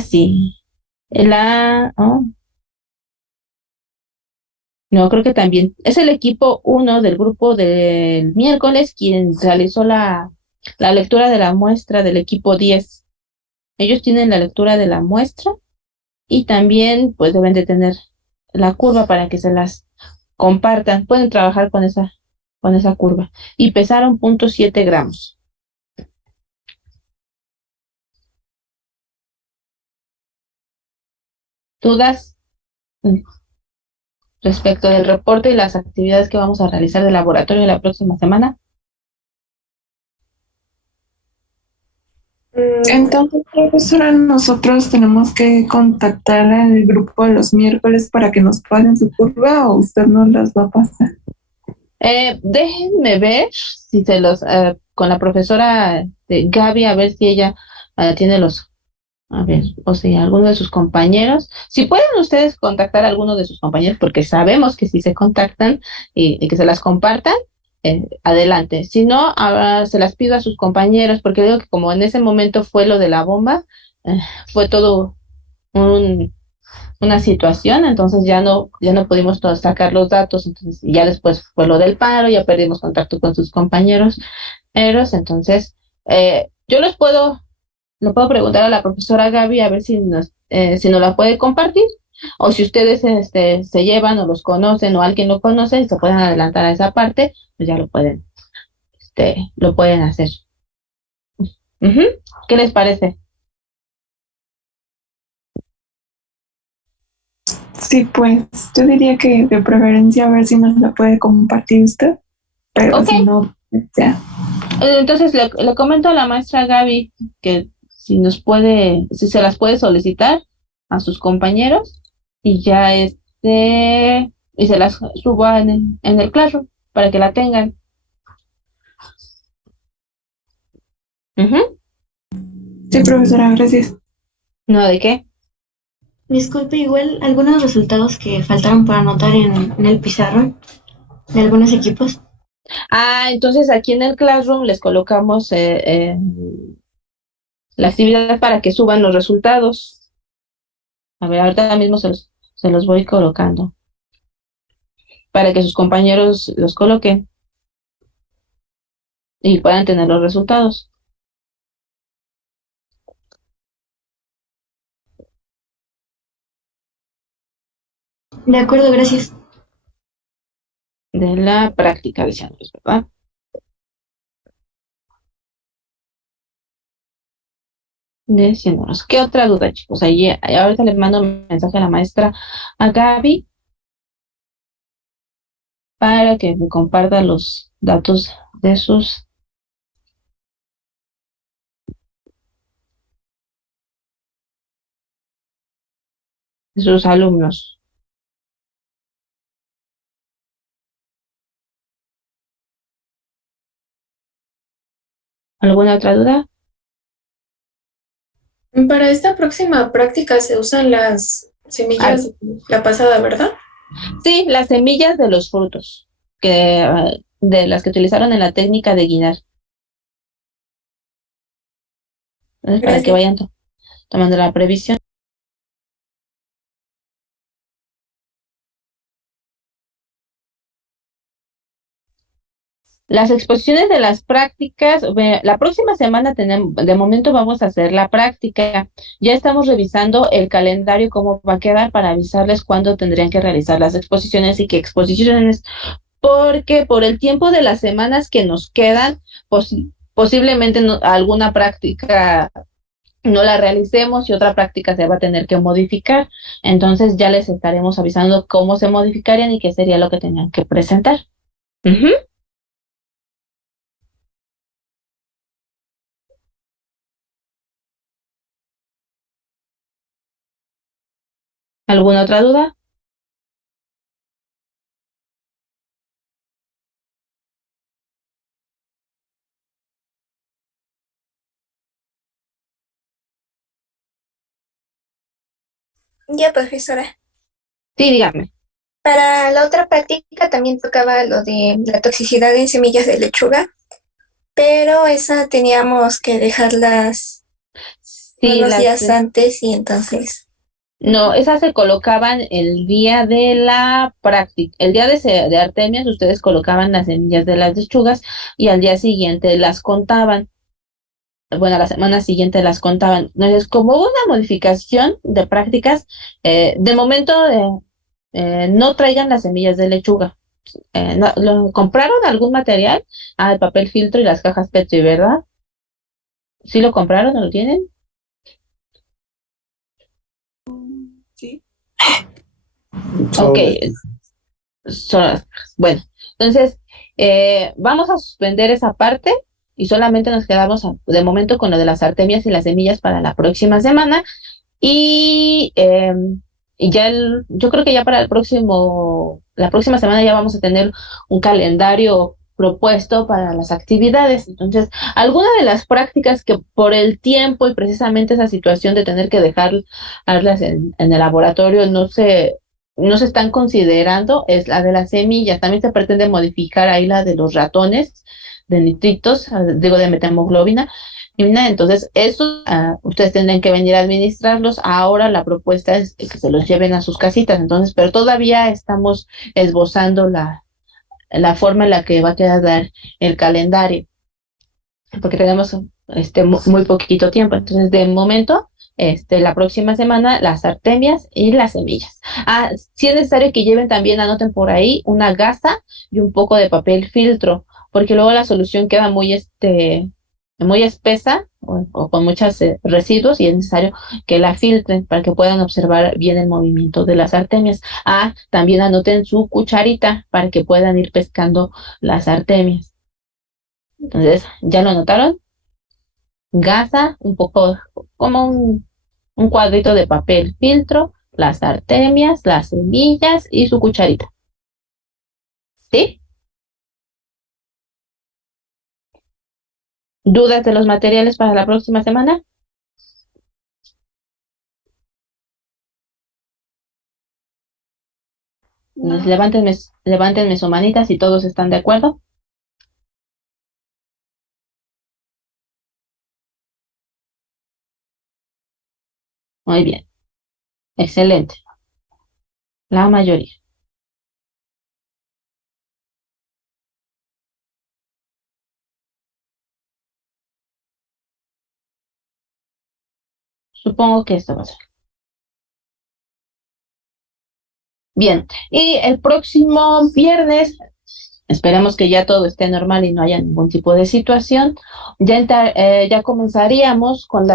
Sí, no, creo que también es el equipo uno del grupo del miércoles quien realizó la lectura de la muestra del equipo 10. Ellos tienen la lectura de la muestra y también pues deben de tener la curva para que se las compartan. Pueden trabajar con esa curva. Y pesaron 0.7 gramos. ¿Dudas respecto del reporte y las actividades que vamos a realizar de laboratorio la próxima semana? Entonces, profesora, nosotros tenemos que contactar al grupo de los miércoles para que nos pasen su curva o usted nos las va a pasar. Déjenme ver si con la profesora Gaby, a ver si ella tiene A ver, o sea, alguno de sus compañeros. Si pueden ustedes contactar a alguno de sus compañeros, porque sabemos que si se contactan y que se las compartan, adelante. Si no, ahora se las pido a sus compañeros, porque digo que como en ese momento fue lo de la bomba, fue todo un, una situación, entonces ya no pudimos todos sacar los datos, entonces ya después fue lo del paro, ya perdimos contacto con sus compañeros, entonces yo le puedo preguntar a la profesora Gaby a ver si nos la puede compartir, o si ustedes se llevan o los conocen o alguien lo conoce y se pueden adelantar a esa parte, pues ya lo pueden hacer. Ujú. ¿Qué les parece? Sí, pues yo diría que de preferencia a ver si nos la puede compartir usted, pero Ok, si no, pues ya. entonces le comento a la maestra Gaby que si se las puede solicitar a sus compañeros y ya y se las suba en el Classroom para que la tengan. Ujú. Sí, profesora, gracias. No, ¿de qué? Disculpe, igual algunos resultados que faltaron por anotar en el pizarrón de algunos equipos. Entonces aquí en el Classroom les colocamos la actividad para que suban los resultados. A ver, ahorita mismo se los voy colocando para que sus compañeros los coloquen y puedan tener los resultados De acuerdo, gracias. de la práctica de cianures, ¿verdad? De cianures. ¿Qué otra duda, chicos? Ahorita les mando un mensaje a la maestra, a Gaby, para que me comparta los datos de sus alumnos. ¿Alguna otra duda? Para esta próxima práctica se usan las Ah, semillas de la pasada, ¿verdad? sí, las semillas de los frutos, de las que utilizaron en la técnica de guinar, para que Gracias. vayan tomando la previsión. Las exposiciones de las prácticas, la próxima semana de momento vamos a hacer la práctica. Ya estamos revisando el calendario, cómo va a quedar para avisarles cuándo tendrían que realizar las exposiciones y qué exposiciones, porque por el tiempo de las semanas que nos quedan, posiblemente alguna práctica no la realicemos y otra práctica se va a tener que modificar. Entonces ya les estaremos avisando cómo se modificarían y qué sería lo que tenían que presentar. Ujú. ¿Alguna otra duda? Ya, profesora. Sí, dígame. Para la otra práctica también tocaba lo de la toxicidad en semillas de lechuga, pero esa teníamos que dejarlas Sí, unos días antes y entonces. no, esas se colocaban el día de la práctica. El día de Artemias, ustedes colocaban las semillas de las lechugas y al día siguiente las contaban. Bueno, a la semana siguiente las contaban. Entonces, como hubo una modificación de prácticas, de momento no traigan las semillas de lechuga. ¿Compraron algún material? El papel filtro y las cajas Petri, ¿verdad? ¿Sí lo compraron o lo tienen? Sí. Ok, Sobre. son las cajas. Bueno, entonces vamos a suspender esa parte y solamente nos quedamos de momento con lo de las artemias y las semillas para la próxima semana. Y ya yo creo que ya para la próxima semana ya vamos a tener un calendario propuesto para las actividades. Entonces, algunas de las prácticas que por el tiempo y precisamente esa situación de tener que dejarlas en el laboratorio no se están considerando, es la de las semillas. También se pretende modificar ahí la de los ratones, de nitritos, digo, de metahemoglobina. Entonces, eso ustedes tendrán que venir a administrarlos. Ahora la propuesta es que se los lleven a sus casitas. Entonces, pero todavía estamos esbozando la forma en la que va a quedar el calendario, porque tenemos muy poquito tiempo. Entonces, de momento, la próxima semana, las artemias y las semillas. Sí es necesario que lleven también, anoten por ahí, una gasa y un poco de papel filtro, porque luego la solución queda muy espesa o con muchos residuos, y es necesario que la filtren para que puedan observar bien el movimiento de las artemias. También anoten su cucharita para que puedan ir pescando las artemias. Entonces, ¿ya lo anotaron? Gasa, un poco como un cuadrito de papel filtro, las artemias, las semillas y su cucharita. ¿Sí? ¿Dudas de los materiales para la próxima semana? No. Levántenme su manita si todos están de acuerdo. Muy bien. Excelente. La mayoría. Supongo que esto va a ser. Bien. Y el próximo viernes, esperemos que ya todo esté normal y no haya ningún tipo de situación. Ya comenzaríamos con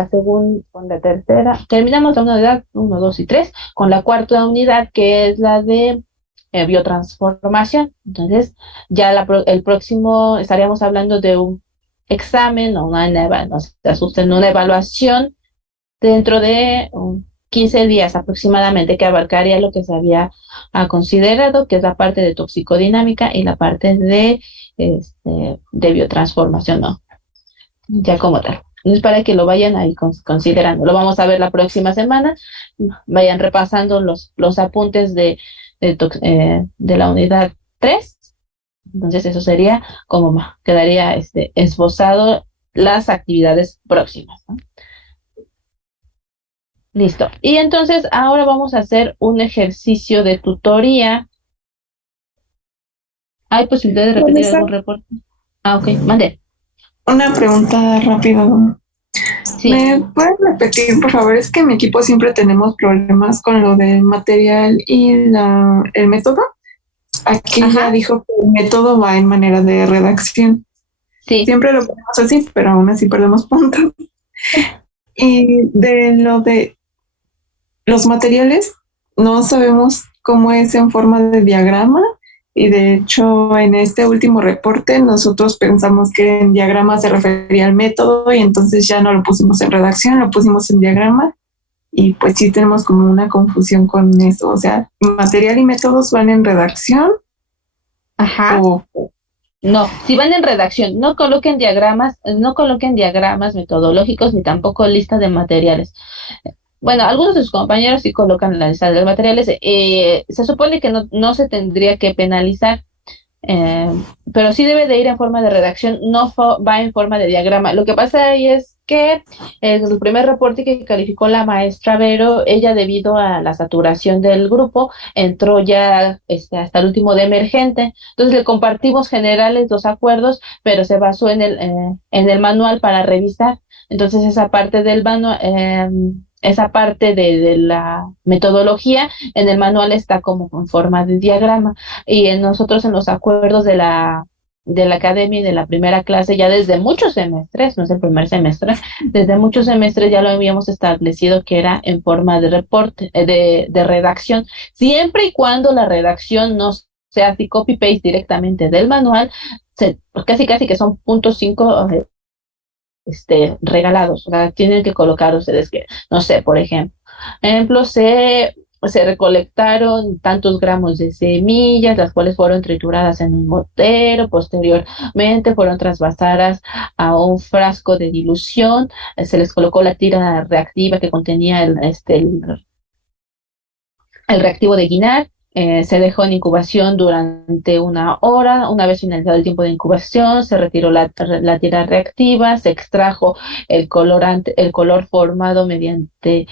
con la tercera. Terminamos la unidad 1, 2 y 3 con la cuarta unidad, que es la de biotransformación. Entonces, el próximo estaríamos hablando de un examen o no se asusten, una evaluación dentro de 15 días aproximadamente, que abarcaría lo que se había considerado, que es la parte de toxicodinámica y la parte de biotransformación, ¿no? Ya como tal. Entonces, para que lo vayan ahí considerando. Lo vamos a ver la próxima semana. Vayan repasando los apuntes de la unidad 3. Entonces, eso sería como quedaría esbozado las actividades próximas, ¿no? Listo. Y entonces ahora vamos a hacer un ejercicio de tutoría. ¿Hay posibilidad de repetir Profesor, algún reporte? Ok, mande. una pregunta rápida. Sí. ¿Me puedes repetir, por favor? Es que en mi equipo siempre tenemos problemas con lo del material y el método. Aquí Ajá. ya dijo que el método va en manera de redacción. Sí. Siempre lo ponemos así, pero aún así perdemos puntos. Y de lo de los materiales, no sabemos cómo es en forma de diagrama. Y de hecho, en este último reporte, nosotros pensamos que en diagrama se refería al método y entonces ya no lo pusimos en redacción, lo pusimos en diagrama. Y pues sí tenemos como una confusión con eso. O sea, material y métodos van en redacción. Ajá. O No, si van en redacción, no coloquen diagramas metodológicos ni tampoco lista de materiales. Bueno, algunos de sus compañeros sí colocan la lista de materiales. Se supone que no se tendría que penalizar, eh, pero sí debe de ir en forma de redacción, no va en forma de diagrama. Lo que pasa ahí es que el primer reporte que calificó la maestra Vero, ella, debido a la saturación del grupo, entró ya hasta el último de emergente. Entonces le compartimos generales los acuerdos, pero se basó en el manual para revisar. Entonces esa parte de la metodología en el manual está como en forma de diagrama, y nosotros en los acuerdos de la academia y de la primera clase, ya desde muchos semestres, no es el primer semestre, desde muchos semestres ya lo habíamos establecido que era en forma de reporte, de redacción, siempre y cuando la redacción no sea así copy-paste directamente del manual, pues casi que son .5 regalados. O sea, tienen que colocar ustedes que, no sé, por ejemplo, se se recolectaron tantos gramos de semillas, las cuales fueron trituradas en un mortero, posteriormente fueron trasvasadas a un frasco de dilución, se les colocó la tira reactiva que contenía el reactivo de Guinness. Se dejó en incubación durante 1 hora. Una vez finalizado el tiempo de incubación, se retiró la tira reactiva, se extrajo el color formado mediante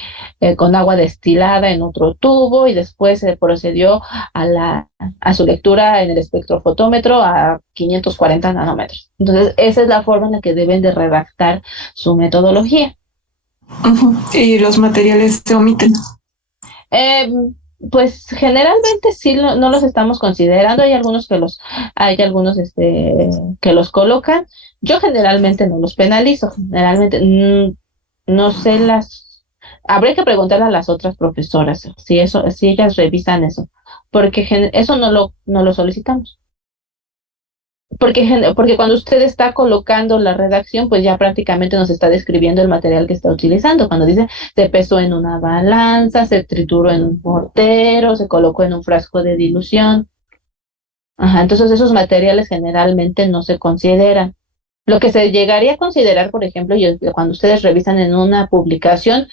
con agua destilada en otro tubo, y después se procedió a su lectura en el espectrofotómetro a 540 nanómetros. Entonces, esa es la forma en la que deben de redactar su metodología. Y los materiales se omiten. Eh, pues generalmente sí no los estamos considerando. Hay algunos que los colocan. Yo generalmente no los penalizo. Generalmente no sé habría que preguntarle a las otras profesoras si ellas revisan eso, porque eso no lo solicitamos. Porque cuando usted está colocando la redacción, pues ya prácticamente nos está describiendo el material que está utilizando. Cuando dice se pesó en una balanza, se trituró en un mortero, se colocó en un frasco de dilución. Ajá, entonces esos materiales generalmente no se consideran. Lo que se llegaría a considerar, por ejemplo, cuando ustedes revisan en una publicación,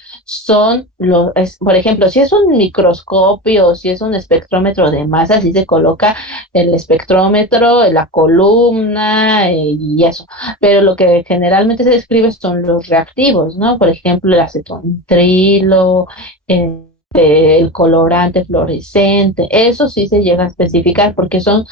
por ejemplo, si es un microscopio o si es un espectrómetro de masa, sí se coloca el espectrómetro, la columna y eso. Pero lo que generalmente se describe son los reactivos, ¿no? Por ejemplo, el acetonitrilo, el colorante fluorescente, eso sí se llega a especificar porque son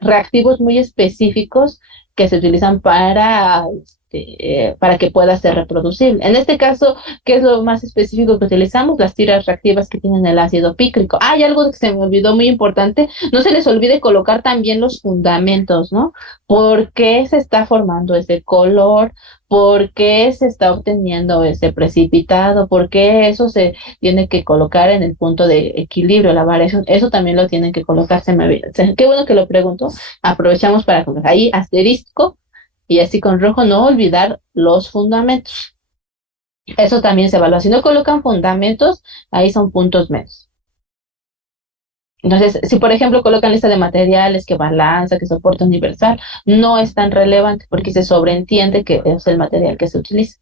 reactivos muy específicos que se utilizan para que pueda ser reproducible. En este caso, ¿qué es lo más específico que utilizamos? Las tiras reactivas que tienen el ácido pícrico. Hay algo que se me olvidó muy importante, no se les olvide colocar también los fundamentos, ¿no? ¿Por qué se está formando ese color? ¿Por qué se está obteniendo ese precipitado? ¿Por qué eso se tiene que colocar en el punto de equilibrio, la variación? Eso también lo tienen que colocar. Qué bueno que lo pregunto. Aprovechamos para colocar ahí asterisco y así con rojo, no olvidar los fundamentos. Eso también se evalúa. Si no colocan fundamentos, ahí son puntos menos. Entonces, si por ejemplo colocan lista de materiales, que balanza, que soporte universal, no es tan relevante porque se sobreentiende que es el material que se utiliza.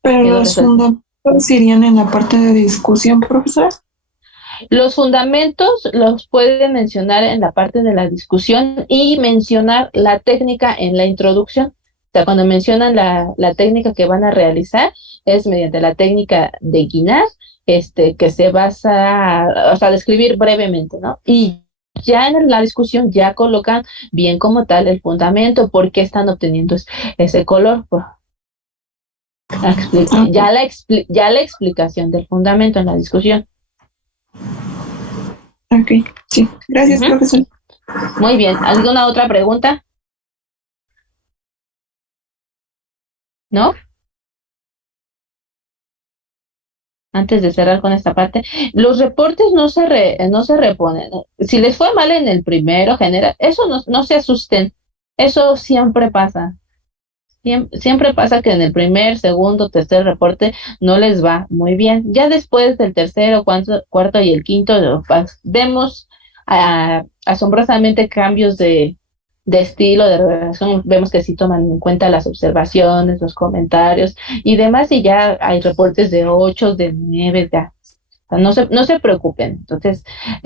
Pero los fundamentos irían en la parte de discusión, profesora. Los fundamentos los pueden mencionar en la parte de la discusión y mencionar la técnica en la introducción. O sea, cuando mencionan la técnica que van a realizar, es mediante la técnica de Guinness, que se basa, o sea, describir brevemente, ¿no? Y ya en la discusión ya colocan bien como tal el fundamento, por qué están obteniendo ese color. Pues, ya la explicación del fundamento en la discusión. Ok, sí. Gracias, profesor. Muy bien. ¿Alguna otra pregunta? ¿No? Antes de cerrar con esta parte, los reportes no se reponen. Si les fue mal en el primero, eso no se asusten. Eso siempre pasa. Siempre pasa que en el primer, segundo, tercer reporte no les va muy bien. Ya después del tercero, cuarto y el quinto, vemos asombrosamente cambios de estilo, de redacción. Vemos que sí toman en cuenta las observaciones, los comentarios y demás, y ya hay reportes de 8, de 9, ya. O sea, no se preocupen. Entonces,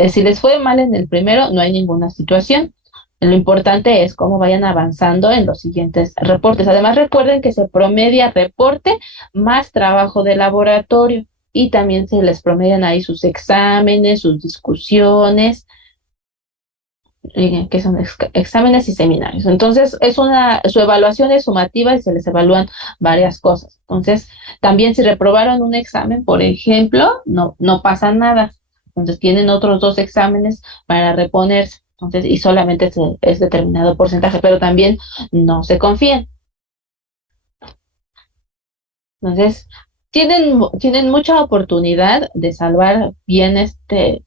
si les fue mal en el primero, no hay ninguna situación. Lo importante es cómo vayan avanzando en los siguientes reportes. Además, recuerden que se promedia reporte más trabajo de laboratorio y también se les promedian ahí sus exámenes, sus discusiones, que son exámenes y seminarios. Entonces, su evaluación es sumativa y se les evalúan varias cosas. Entonces, también si reprobaron un examen, por ejemplo, no pasa nada. Entonces, tienen otros 2 exámenes para reponerse. Entonces, y solamente es determinado porcentaje, pero también no se confíen. Entonces, tienen mucha oportunidad de salvar bien eh,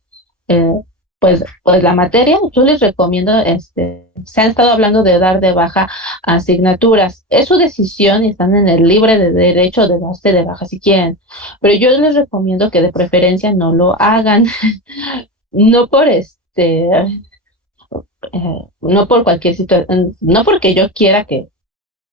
pues la materia, yo les recomiendo, se han estado hablando de dar de baja asignaturas. Es su decisión y están en el libre de derecho de darse de baja si quieren, pero yo les recomiendo que de preferencia no lo hagan, no por no por cualquier situación, no porque yo quiera que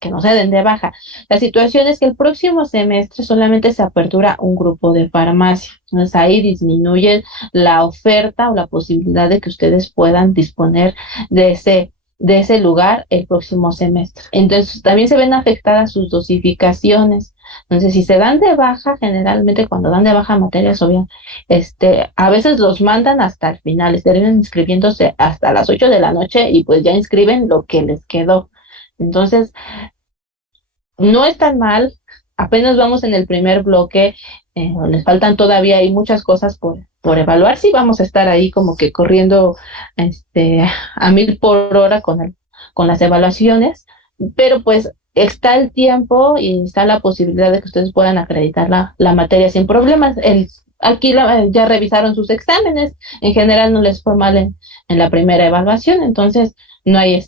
no se den de baja. La situación es que el próximo semestre solamente se apertura un grupo de farmacia. Entonces ahí disminuye la oferta o la posibilidad de que ustedes puedan disponer de ese lugar el próximo semestre. Entonces también se ven afectadas sus dosificaciones. Entonces, si se dan de baja, generalmente cuando dan de baja materias, obvio, a veces los mandan hasta el final, estarían inscribiéndose hasta las 8 de la noche y pues ya inscriben lo que les quedó. Entonces, no es tan mal, apenas vamos en el primer bloque, les faltan todavía hay muchas cosas por evaluar, sí vamos a estar ahí como que corriendo a 1000 por hora con las evaluaciones, pero pues está el tiempo y está la posibilidad de que ustedes puedan acreditar la materia sin problemas. Aquí ya revisaron sus exámenes, en general no les fue mal en la primera evaluación, entonces no hay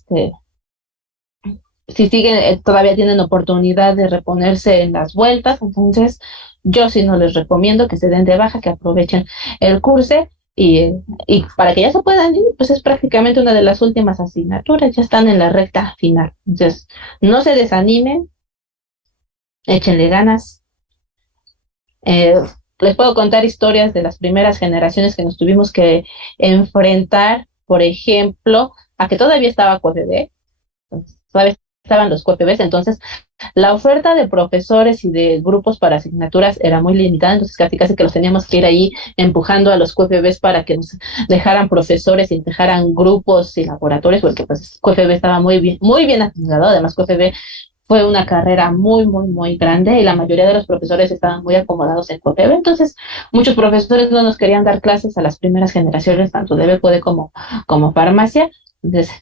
si siguen, todavía tienen oportunidad de reponerse en las vueltas, entonces yo sí no les recomiendo que se den de baja, que aprovechen el curso y para que ya se puedan ir, pues es prácticamente una de las últimas asignaturas, ya están en la recta final. Entonces, no se desanimen, échenle ganas. Les puedo contar historias de las primeras generaciones que nos tuvimos que enfrentar, por ejemplo, a que todavía estaba COFEB, todavía estaban los QPBs, entonces la oferta de profesores y de grupos para asignaturas era muy limitada, entonces casi que los teníamos que ir ahí empujando a los QPBs para que nos dejaran profesores y dejaran grupos y laboratorios, porque pues QPB estaba muy bien asignado, además QPB fue una carrera muy grande y la mayoría de los profesores estaban muy acomodados en QPB, entonces muchos profesores no nos querían dar clases a las primeras generaciones, tanto de BPD como farmacia. Entonces,